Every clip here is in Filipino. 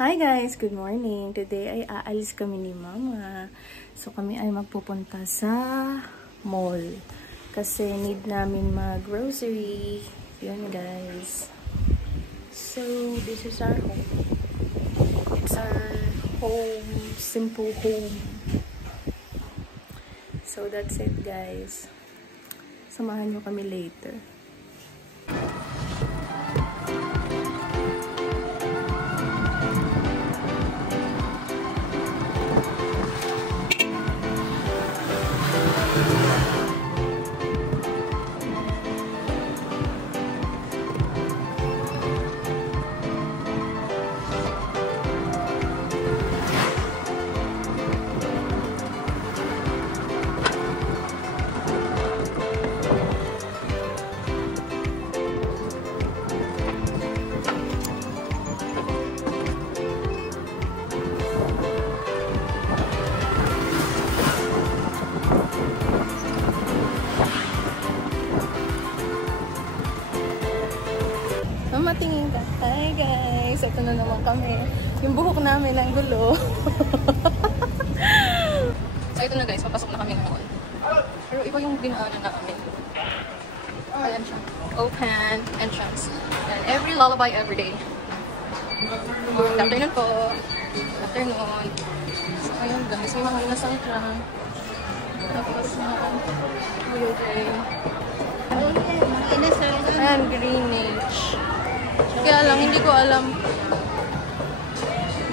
Hi guys! Good morning! Today ay aalis kami ni Mama. So kami ay magpupunta sa mall. Kasi need namin mag-grocery. Yun guys. So this is our home. It's our home. Simple home. So that's it guys. Samahan nyo kami later. Matingin ka. Hi guys! Ito na naman kami. Yung buhok namin ang gulo. So ito na guys, papasok na kami ngayon. Pero iba yung dinaanan namin. Ayan siya. Open entrance. And every lullaby every day. Good afternoon po. Good afternoon. So ayun guys, may mga inasal siya. Tapos ayan, Greenwich. Kaya lang, hindi ko alam.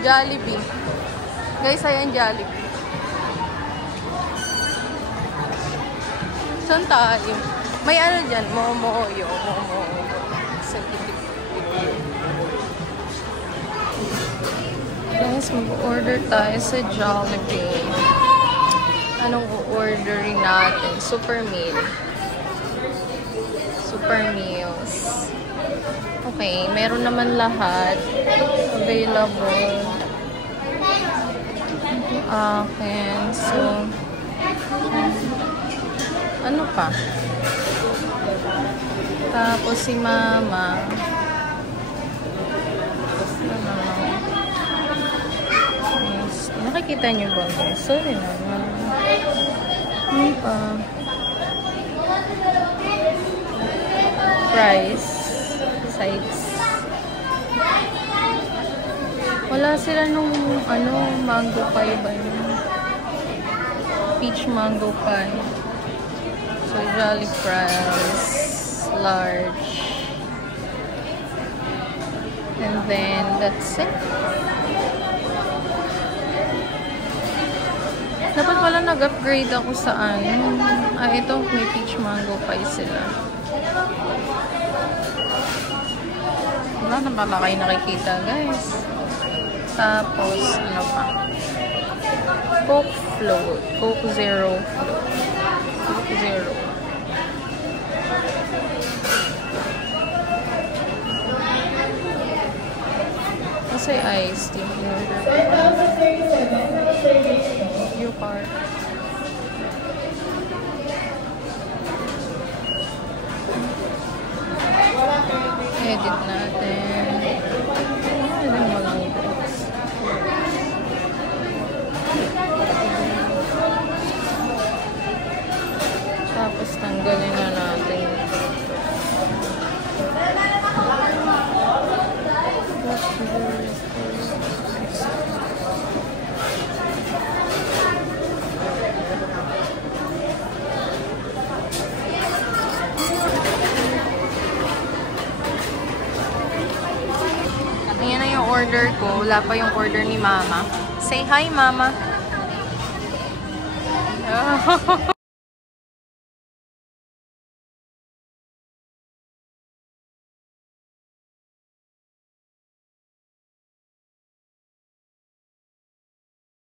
Jollibee. Guys, ayan Jollibee. Saan tayo? May ano dyan? Momoyo. Guys, mag-order tayo sa Jollibee. Anong orderin natin? Super meal. Super meals. Okay, meron naman lahat available. Okay, so ano pa? Tapos si Mama. Yes. Nakikita niyo ba guys? Sorry naman. Ano pa? Price. Sides. Wala sila nung mango pie ba yun? Peach mango pie. So Jolly Fries large. And then that's it. Dapat pala nag-upgrade ako sa ito may peach mango pie sila. Wala na pala kayo nakikita guys. Tapos ano pa? Coke float. Coke Zero float. Coke Zero. Kasi iced tea. Your card. Edit natin. Ayan mag-noodles. Tapos tanggalin na natin. Ayan na yung order ko. Wala pa yung order ni Mama. Say hi, Mama.